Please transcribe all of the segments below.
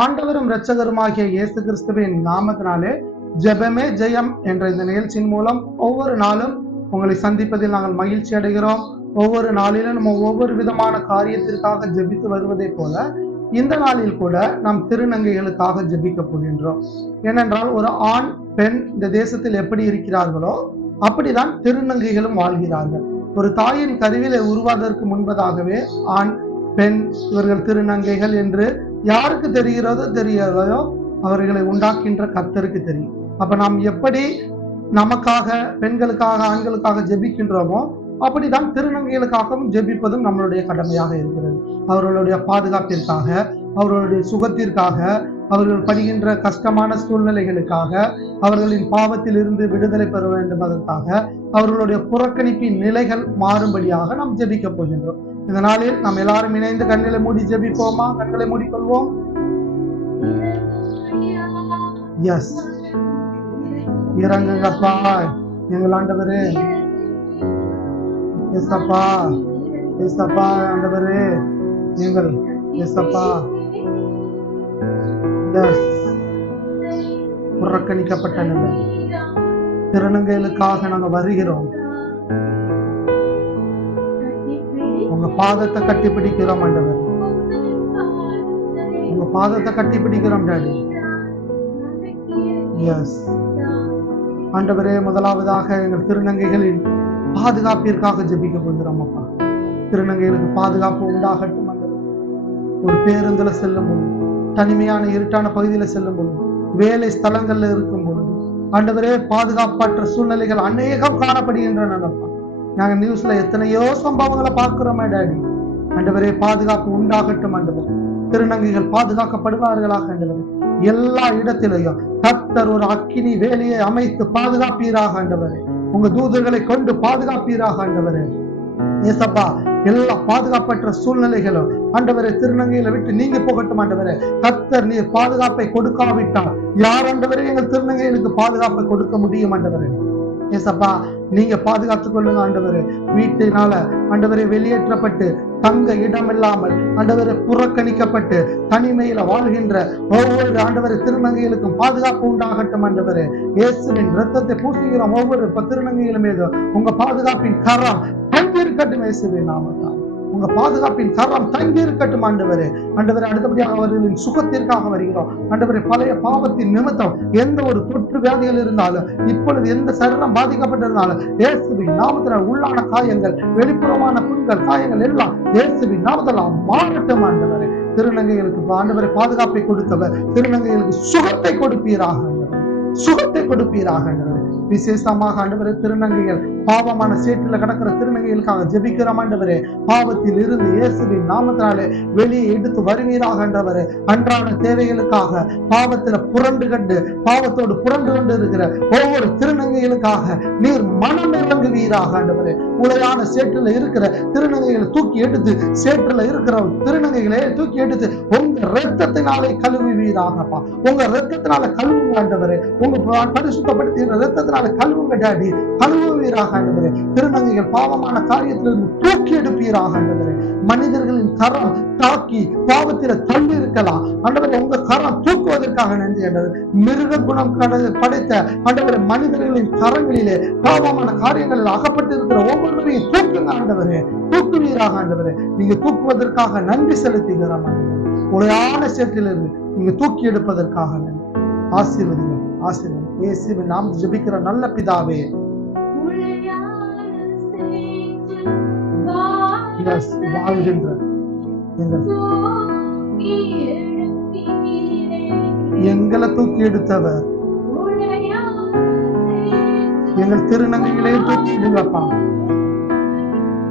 ஆண்டவரும் இரட்சகருமாகிய இயேசு கிறிஸ்துவின் நாமத்தினாலே ஜெபமே ஜெயம் என்ற இந்த நிகழ்ச்சியின் மூலம் ஒவ்வொரு நாளும் உங்களை சந்திப்பதில் நாங்கள் மகிழ்ச்சி அடைகிறோம். ஒவ்வொரு நாளிலும் நம்ம ஒவ்வொரு விதமான காரியத்திற்காக ஜெபித்து வருவதை போல இந்த நாளில் கூட நாம் திருநங்கைகளுக்காக ஜெபிக்க போகின்றோம். ஏனென்றால் ஒரு ஆண் பெண் இந்த தேசத்தில் எப்படி இருக்கிறார்களோ அப்படிதான் திருநங்கைகளும் வாழ்கிறார்கள். ஒரு தாயின் கருவிலை உருவாவதற்கு முன்பதாகவே ஆண் பெண் இவர்கள் திருநங்கைகள் என்று யாருக்கு தெரிகிறதோ தெரியலையோ அவர்களை உண்டாக்கின்ற கர்த்தருக்கு தெரியும். அப்ப நாம் எப்படி நமக்காக பெண்களுக்காக ஆண்களுக்காக ஜெபிக்கின்றோமோ அப்படிதான் திருநங்கைகளுக்காகவும் ஜெபிப்பதும் நம்மளுடைய கடமையாக இருக்கிறது. அவர்களுடைய பாதுகாப்பிற்காக அவர்களுடைய சுகத்திற்காக அவர்கள் படுகின்ற கஷ்டமான சூழ்நிலைகளுக்காக அவர்களின் பாவத்தில் இருந்து விடுதலை பெற வேண்டும் அதற்காக அவர்களுடைய புறக்கணிப்பின் நிலைகள் மாறும்படியாக நாம் ஜெபிக்க போகின்றோம். இதனாலே நாம் எல்லாரும் இணைந்து கண்களை மூடி ஜெபிப்போமா? கண்களை மூடிக்கொள்வோம். எஸ் இறங்குங்கப்பா. எங்கள் ஆண்டவரே. எஸ் அப்பா ஆண்டவரே. எங்கள் எஸ் அப்பா. நிலை திருநங்கைகளுக்காக நாங்க வருகிறோம். உங்க பாதத்தை கட்டி பிடிக்கிறோம் ஆண்டவர். உங்க பாதத்தை கட்டி பிடிக்கிறோம் டாடி. எஸ் ஆண்டவரே முதலாவதாக எங்கள் திருநங்கைகளின் பாதுகாப்பிற்காக ஜெபிக்க போகிறோம் அப்பா. திருநங்கைகளுக்கு பாதுகாப்பு உண்டாகட்டும் ஒரு பேருந்துல செல்லும் போது தனிமையான இருட்டான பகுதியில செல்லும் பொழுது வேலை ஸ்தலங்கள்ல இருக்கும் பொழுது ஆண்டவரே பாதுகாப்பற்ற சூழ்நிலைகள் அநேகம் காணப்படுகின்றன நாங்கள் நாங்க நியூஸ்ல எத்தனையோ சம்பவங்களை பார்க்கிறோமே டேடி. ஆண்டவரே பாதுகாப்பு உண்டாகட்டும் ஆண்டவர். திருநங்கைகள் பாதுகாக்கப்படுவார்களாக ஆண்டவர். எல்லா இடத்திலையும் கர்த்தர் ஒரு அக்கினி வேலையை அமைத்து பாதுகாப்பீராக ஆண்டவரே. உங்க தூதர்களை கொண்டு பாதுகாப்பீராக ஆண்டவரே. ஏசப்பா எல்லா பாதுகாப்பற்ற சூழ்நிலைகளும் ஆண்டவரை திருநங்கையில விட்டு நீங்க போகட்டும் ஆண்டவரே. கத்தர் நீர் பாதுகாப்பை கொடுக்காவிட்டால் யார் ஆண்டவரே எங்கள் திருநங்கைகளுக்கு பாதுகாப்பை கொடுக்க முடியும் ஆண்டவரே? ஏசப்பா நீங்க பாதுகாத்துக் கொள்ளுங்க ஆண்டவர். வீட்டினால ஆண்டவரை வெளியேற்றப்பட்டு தங்க இடம் இல்லாமல் ஆண்டவரை புறக்கணிக்கப்பட்டு தனிமையில வாழ்கின்ற ஒவ்வொரு ஆண்டவரை திருநங்கைகளுக்கும் பாதுகாப்பு உண்டாகட்டும் ஆண்டவர். இயேசுவின் ரத்தத்தை பூசுகிறோம் ஒவ்வொரு திருநங்கைகளும் மீதும் உங்க பாதுகாப்பின் கரம் தங்கி இருக்கட்டும் இயேசுவின் நாமத்தான் உங்க பாதுகாப்பின் கரம் தங்கி இருக்கட்டும் ஆண்டவரே. ஆண்டவரே அடுத்தபடியாக அவர்களின் சுகத்திற்காக வருகிறோம். ஆண்டவரே பழைய பாவத்தின் நிமித்தம் எந்த ஒரு தொற்று வியாதிகள் இருந்தாலும் இப்பொழுது எந்த சரீரம் பாதிக்கப்பட்டிருந்தாலும் இயேசுவின் நாமத்தில் உள்ளான காயங்கள் வெளிப்புறமான புண்கள் காயங்கள் எல்லாம் இயேசுவின் நாமத்தில் மாறட்டும் ஆண்டவரே. திருநங்கைகளுக்கு ஆண்டவரை பாதுகாப்பை கொடுத்தவர். திருநங்கைகளுக்கு சுகத்தை கொடுப்பீராக சுகத்தை கொடுப்பீராக விசேஷமாக ஆண்டவரை திருநங்கைகள் பாவமான சேற்றில் கிடக்கிற திருநங்கைகளுக்காக ஜெபிக்கிறோம் ஆண்டவரே பாவத்தில் இருந்து இயேசுவின் நாமத்தினாலே வெளியே எடுத்து வருவீராக ஆண்டவரே. அன்றாட தேவைகளுக்காக பாவத்துல புரண்டு கண்டு பாவத்தோடு புரண்டு கொண்டு இருக்கிற ஒவ்வொரு திருநங்கைகளுக்காக நீர் மனம் இறங்குவீராக ஆண்டவரே. உலையான சேற்றுல இருக்கிற திருநங்கைகளை தூக்கி எடுத்து சேற்றுல இருக்கிற திருநங்கைகளை தூக்கி எடுத்து உங்க ரத்தத்தினாலே கழுவுவீராகப்பா. உங்க ரத்தத்தினால கழுவுங்க ஆண்டவரே. உங்க ப- பரிசுத்தப்படுத்தின ரத்தத்தினால கழுவுங்க டாடி. கழுவுவீராக ஆண்டவரே. திருநங்கைகள் பாவமான காரியத்திலிருந்து தூக்கி எடுப்பீராக ஆண்டவரே. மனிதர்களின் கரம் தாக்கி பாவத்தில தள்ளி இருக்கலாம். ஆண்டவரே உங்க கரம் தூக்குவதற்காக நன்றி ஆண்டவர். மிருக குணம் படைத்த ஆண்டவரே மனிதர்களின் கரங்களிலே பாவமான காரியங்களில் அகப்பட்டு இருக்கிற ஒவ்வொரு ஆண்டவரே தூக்குவீராக ஆண்டவரே நீங்க தூக்குவதற்காக நன்றி செலுத்துகிறோம் ஆண்டவரே சேற்றிலிருந்து நீங்க தூக்கி எடுப்பதற்காக ஆசீர்வதிகள் ஆசீர்வதி. இயேசுவின் நாம் ஜெபிக்கிற நல்ல பிதாவே. வாழ்கின்ற எங்களை தூக்கி எடுத்தவர். எங்கள் திருநங்கைகளே தூக்கி எடுங்கப்பா.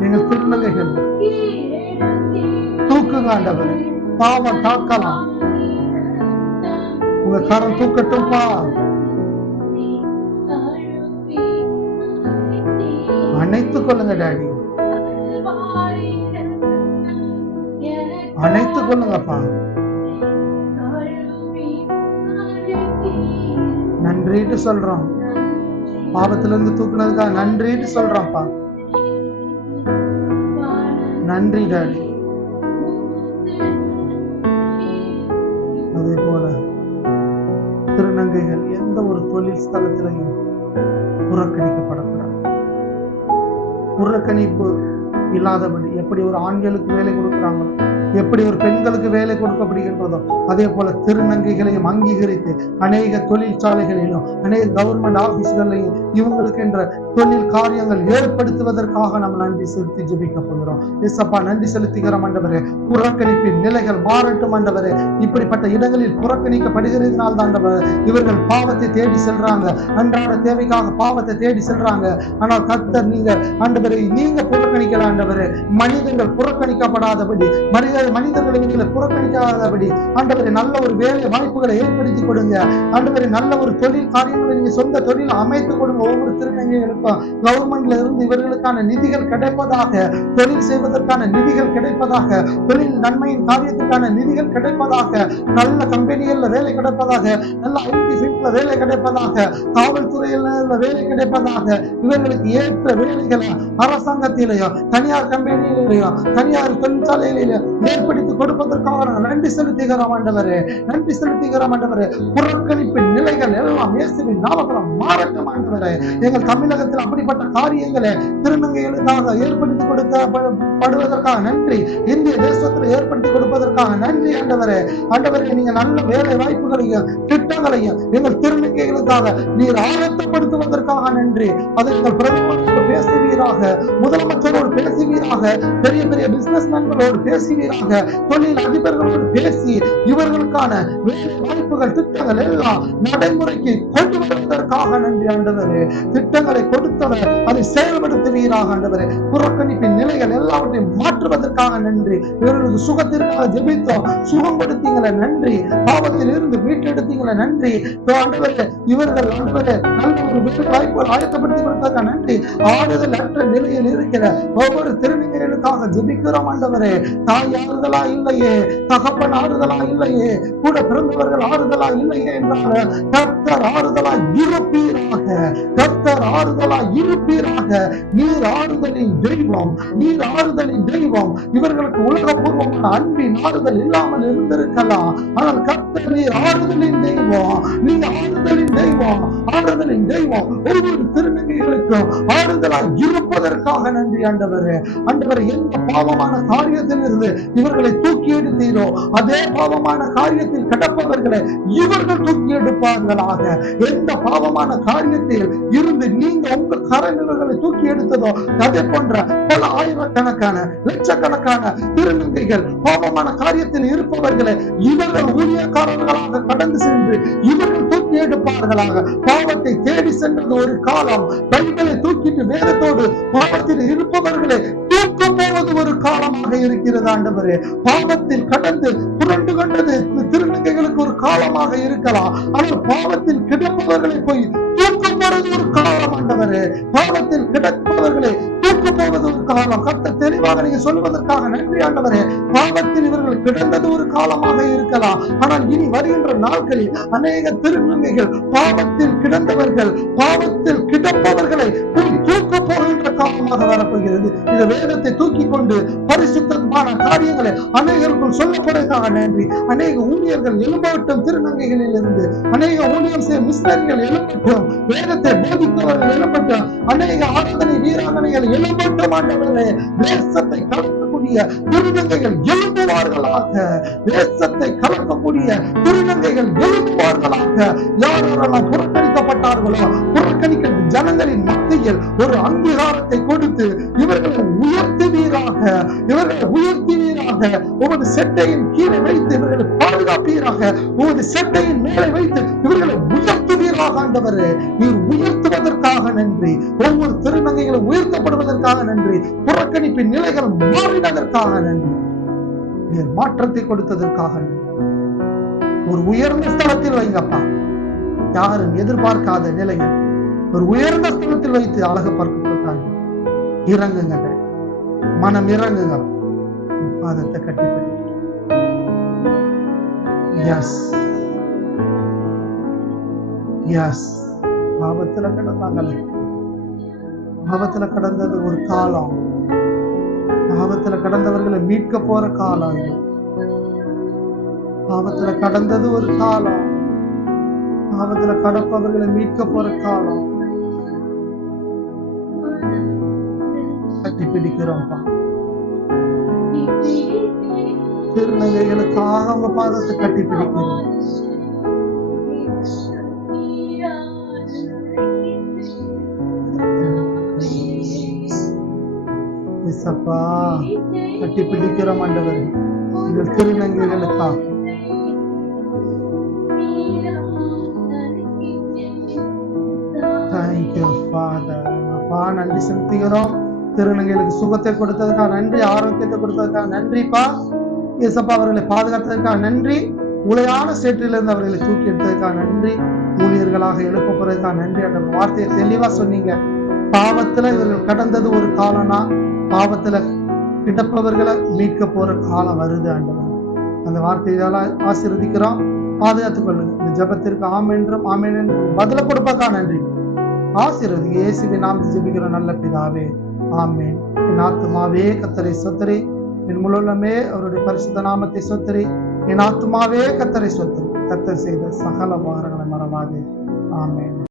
எங்கள் திருநங்கைகள். தூக்குங்க ஆண்டவரே பாவம் தாக்கலாம். உங்க கரம் தூக்கட்டும்பா அணைத்துக் கொள்ளுங்க டாடி. அணைத்துக் கொள்ளுங்கப்பா. நன்றிட்டு சொல்றோம். பாவத்துல இருந்து தூக்குனதுக்காக நன்றிட்டு சொல்றோம்ப்பா. நன்றி டாடி அதே போல திருநங்கைகள் எந்த ஒரு தொழில் ஸ்தலத்திலையும் புறக்கணிக்கப்படக்கூடாது. புறக்கணிப்பு இல்லாதபடி எப்படி ஒரு ஆண்களுக்கு வேலை கொடுக்குறாங்களோ எப்படி ஒரு பெண்களுக்கு வேலை கொடுக்கப்படுகின்றதோ அதே போல திருநங்கைகளையும் அங்கீகரித்து அநேக தொழிற்சாலைகளிலும் அநேக கவர்மெண்ட் ஆபீஸ்களையும் இவங்களுக்கு என்ற தொழில் காரியங்கள் ஏற்படுத்துவதற்காக நம்ம நன்றி செலுத்தி ஜெபிக்க போகிறோம் இசப்பா நன்றி செலுத்துகிற மண்டவரே புறக்கணிப்பின் நிலைகள் மாறட்டும் ஆண்டவரே. இப்படிப்பட்ட இடங்களில் புறக்கணிக்கப்படுகிறதுனால் தான் இவர்கள் பாவத்தை தேடி செல்றாங்க. அன்றாட தேவைக்காக பாவத்தை தேடி செல்றாங்க. ஆனால் கர்த்தர் நீங்க ஆண்டவரை நீங்க புறக்கணிக்கல ஆண்டவரே. மனிதர்கள் புறக்கணிக்கப்படாதபடி மனித மனிதர்களை நீங்க புறக்கணிக்காதபடி ஆண்டவரை நல்ல ஒரு வேலை வாய்ப்புகளை ஏற்படுத்தி கொடுங்க. ஆண்டவரை நல்ல ஒரு தொழில் காரியங்களை நீங்க சொந்த தொழில் அமைத்து கொடுங்க. ஒவ்வொரு திருநங்கைகளுக்கும் கவர்மெண்ட்ல இருந்து இவர்களுக்கான நிதிகள் கிடைப்பதாக தொழில் செய்வதற்கான நிதிகள் கிடைப்பதாக தொழில் நன்மையின் காரியத்துக்கான நிதிகள் கிடைப்பதாக நல்ல கம்பெனிகள்ல வேலை கிடைப்பதாக நல்ல ஐடி ஃபீல்ட்ல வேலை கிடைப்பதாக காவல்துறையில வேலை கிடைப்பதாக இவர்களுக்கு ஏற்ற வேலைகளை அரசாங்கத்திலேயோ தனியார் கம்பெனியிலேயோ தனியார் தொழிற்சாலையிலேயோ ஏற்படுத்தி கொடுப்பதற்காக நன்றி செலுத்துகிறோம் ஆண்டவரே. நன்றி செலுத்துகிறோம் ஆண்டவரே. புறக்கணிப்பின் நிலைகள் எல்லாம் இயேசுவின் நாமத்தில் மாறட்டும் ஆண்டவரே. எங்கள் தமிழகத்தில் அப்படிப்பட்ட காரியங்களை திருநங்கைகளுக்காக ஏற்படுத்தி கொடுக்கப்படுவதற்காக நன்றி. இந்திய தேசத்தில் ஏற்படுத்தி கொடுப்பதற்காக நன்றி ஆண்டவரே. ஆண்டவரே நீங்க நல்ல வேலை வாய்ப்புகளையும் திட்டங்களையும் எங்கள் திருநங்கைகளுக்காக நீர் ஆயத்தப்படுத்துவதற்காக நன்றி. அதை எங்கள் பிரதமருக்கு பேசுவீராக முதலமைச்சரோடு பேசுவீராக பெரிய பெரிய பிசினஸ் மேன்களோடு பேசுவீராக தொழில் அதிபர்களோடு பேசி இவர்களுக்கான வேலை வாய்ப்புகள் திட்டங்கள் எல்லாம் நடைமுறைக்கு கொண்டு வருவதற்காக நன்றி ஆண்டவரே. திட்டங்களை கொடுத்தவர் அதை செயல்படுத்துவீராக ஆண்டவரே. புறக்கணிப்பின் நிலைகள் எல்லாவற்றையும் மாற்றுவதற்காக நன்றி. இவர்களுக்கு சுகத்திற்காக ஜெபித்தோம். சுகம் கொடுத்தீங்களே நன்றி. பாவத்தில் இருந்து மீட்டெடுத்தீங்களே நன்றி. ஆண்டவரே இவர்கள் ஆண்டவரே நல்ல ஒரு வேலை வாய்ப்புகள் ஆயத்தப்படுத்தி கொடுத்ததற்காக நன்றி. ஆறுதல் அற்ற நிலையில் இருக்கிற ஒவ்வொரு திருநங்கைகளுக்காக ஜெபிக்கிறோம் ஆண்டவரே. தாய் ஆறுதலா இல்லையே தகப்பன் ஆறுதலா இல்லையே கூட பிறந்தவர்கள் ஆறுதலா இல்லையே என்றால் கர்த்தர் ஆறுதலா இருப்பீராக கர்த்தர் ஆறுதலா இருப்பீராக. நீர் ஆறுதலின் தெய்வம் நீர் ஆறுதலின் தெய்வம். இவர்களுக்கு உலகபூர்வமான அன்பின் ஆறுதல் இல்லாமல் இருந்திருக்கலாம். ஆனால் கர்த்தர் ஆறுதலின் தெய்வம். நீ ஆறுதலின் தெய்வம் ஆறுதலின் தெய்வம். ஒவ்வொரு திருநங்கைகளுக்கும் ஆறுதலாக இருப்பதற்காக நன்றி ஆண்டவர். ஆண்டவர் எந்த பாவமான காரியத்தில் இருந்து இவர்களை தூக்கி எடுத்தீரோ அதே பாவமான காரியத்தில் கிடப்பவர்களை இவர்கள் தூக்கி எடுப்பார்களாக. எந்த பாவமான காரியத்தில் இருந்து நீங்க உங்க கரங்களை தூக்கி எடுத்ததோ அதே போன்ற பல ஆயிரக்கணக்கான லட்சக்கணக்கான திருநங்கைகள் பாவமான காரியத்தில் இருப்பவர்களை இவர்கள் ஊழியக்காரர்களாக கடந்து சென்று இவர்கள் தூக்கி எடுப்பார்களாக. பாவத்தை தேடி சென்றது ஒரு காலம். பைபிளை தூக்கிட்டு வேதத்தோடு பாவத்தில் இருப்பவர்களை தூக்க போவது ஒரு காலமாக இருக்கிறது ஆண்டவரே. பாவத்தில் கடந்து புரண்டு கொண்டது திருநங்கைகளுக்கு ஒரு காலமாக இருக்கலாம். ஆனால் பாவத்தில் கிடப்பவர்களை போய் தூக்க போறது ஒரு காலம் ஆண்டவரே. பாவத்தில் கிடப்பவர்களை தூக்க போவது ஒரு காலம். கத்த தெளிவாக நீங்க சொல்வதற்காக நன்றி ஆண்டவரே பாவத்தில் இவர்கள் கிடந்தது ஒரு காலமாக இருக்கலாம். ஆனால் இனி வருகின்ற நாட்களில் அநேக திருநங்கைகள் பாவத்தில் கிடந்தவர்கள் பாவத்தில் கிடப்பவர்களை போய் தூக்க போகின்ற காலமாக வரப்போகிறது. இந்த வேதத்தை தூக்கி கொண்டு பரிசுத்தமான காரியங்களை அநேகருக்கும் சொல்லப்படுவதற்காக நன்றி. அநேக ஊழியர்கள் எழும்பட்டும் திருநங்கைகளில் இருந்து அநேக ஊழியம் செய்ய மிஸ்னரிகள் எழும்பட்டும் வேதத்தை போதிப்பவர்கள் எழும்பட்டும் அநேக ஆராதனை வீராங்கனைகள் எழும்பட்ட மாட்டவர்களே தேசத்தை கலக்கக்கூடிய திருநங்கைகள் எழும்புவார்களாக. தேசத்தை கலக்கக்கூடிய திருநங்கைகள் எழும்புவார்களாக. யாரெல்லாம் புறக்கணிக்கப்பட்டார்களோ புறக்கணிக்க ஜனங்களின் மத்தியில் ஒரு அங்கீகாரத்தை கொடுத்து இவர்களை உயர்த்துவீராக. இவர்களை உயர்த்துவீராக. உமது செட்டையின் கீழே வைத்து இவர்களை பாதுகாப்பீராக. உமது செட்டையின் மேலே வைத்து இவர்களை உயர்த்துவீராக ஆண்டவரே. நீர் நன்றி புறக்கணிப்பின் நிலைகள் மாறினதற்காக நன்றி நீர் மாற்றத்தை கொடுத்ததற்காக ஒரு உயர்ந்த ஸ்தலத்தில் வைங்கப்பா. யாரும் எதிர்பார்க்காத நிலையில் ஒரு உயர்ந்த ஸ்தலத்தில் வைத்து அழக பார்க்கப்பட்டாங்க இறங்குங்க மனம் இறங்குங்க. பாதத்தை கட்டி எஸ் எஸ் பாபத்துல கிடந்தாங்கல்ல. பாவத்துல கடந்தது ஒரு காலம். பாவத்துல கடந்தவர்களை மீட்க போற காலம் இது. பாவத்துல கடந்தது ஒரு காலம். பாவத்துல கடப்பவர்களை மீட்க போற காலம். கட்டி பிடிக்கிறோம்ப்பா. திருநங்கைகளுக்காக அவங்க பாதத்தை கட்டி பிடிக்கிறோம். இசப்பா கட்டி பிடிக்கிறோம் ஆண்டவர் எங்கள் திருநங்கைகளுக்காக தேங்க்யூ ஃபாதர் அப்பா நன்றி செலுத்துகிறோம். திருநங்கைகளுக்கு சுகத்தை கொடுத்ததுக்கா நன்றி ஆரோக்கியத்தை கொடுத்ததுக்காக நன்றிப்பா. இயேசப்பா அவர்களை பாதுகாத்ததற்காக நன்றி. உலையான சேற்றிலிருந்து அவர்களை தூக்கி எடுத்ததுக்காக நன்றி. ஊழியர்களாக எழுப்பப்படுறதுக்காக நன்றி. அந்த வார்த்தையை தெளிவா சொன்னீங்க. பாவத்துல இவர்கள் கடந்தது ஒரு காலம்னா பாவத்துல கிடப்பவர்களை மீட்க போற காலம் வருது ஆண்டவர். அந்த வார்த்தையால ஆசீர்வதிக்கிறோம் பாதுகாத்துக் கொள்ளுங்க. இந்த ஜபத்திற்கு ஆமென்றும் ஆமென் என்றும் பதில கொடுப்பாக்கா நன்றி. ஆசீர்வதி இயேசுவை நாம் ஜெபிக்கிற நல்ல பிதாவே ஆமேன். என் ஆத்மாவே கத்தரை சொத்தரி என் முழுமே அவருடைய பரிசுத்த நாமத்தை சொத்தரி என் ஆத்மாவே கத்தரை சொத்தரி கத்தர் செய்த சகல வாரங்களை மறவாதே. ஆமேன்.